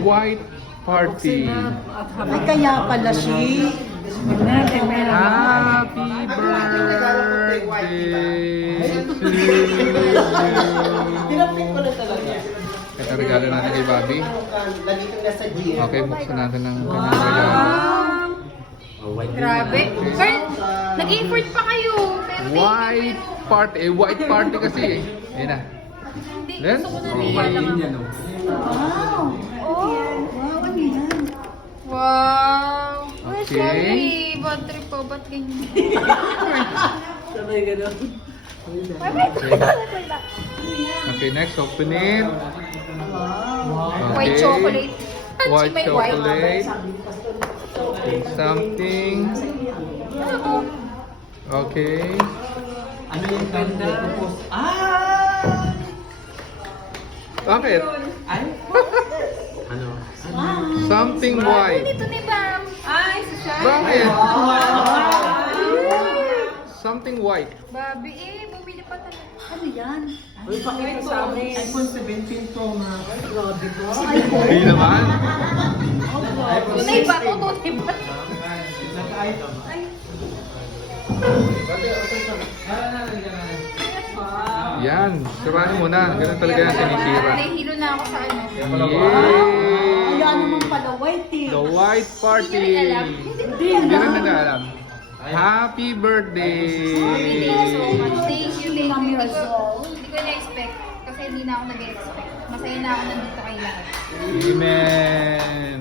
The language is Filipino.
white party. Ay, kaya pala siya. Happy birthday to you. Tinapin ko na talaga. Ito regalo natin kay Bobby. Lagi kang nasa gym. Okay, buksan natin ng kanyang regalo. Grabe. Sir, nag-effort pa kayo. Pero White party. Eh, white party kasi eh. Ayan na. hindi, Then? gusto ko na rin. Wow. Oh, Wow, ano yan? wow. Okay. Sorry, bad trip po. Ba't ganyan? Sabay gano'n. Okay, next, open it. Wow. White Okay. chocolate. White May white. chocolate. Something. Okay. Ano yung ganda? Ah! Bakit? Ay? Ano? Something white. Ito ni Bam. Ay, si Shai. Bakit? Something white. Bobby, bumili pa talaga. Ano yan? Uy, pakita sa amin. iPhone 17 Pro Max. Grabe ko. Hindi naman. Tunay ba? Tunay ba? Naka-iPhone. Ay, Yan. Sirahin mo na. Ganun talaga yan sinisira. nahihilo na ako sa ano. Yay! Kaya naman pala white eh. The white party. Hindi nyo rin alam. Hindi rin nag-aalam. Happy birthday! Thank you so much. Thank you, thank you. Mami Rosal. Hindi ko na-expect. Kasi hindi na ako nag-expect. Masaya na ako nandito kay lahat. Amen!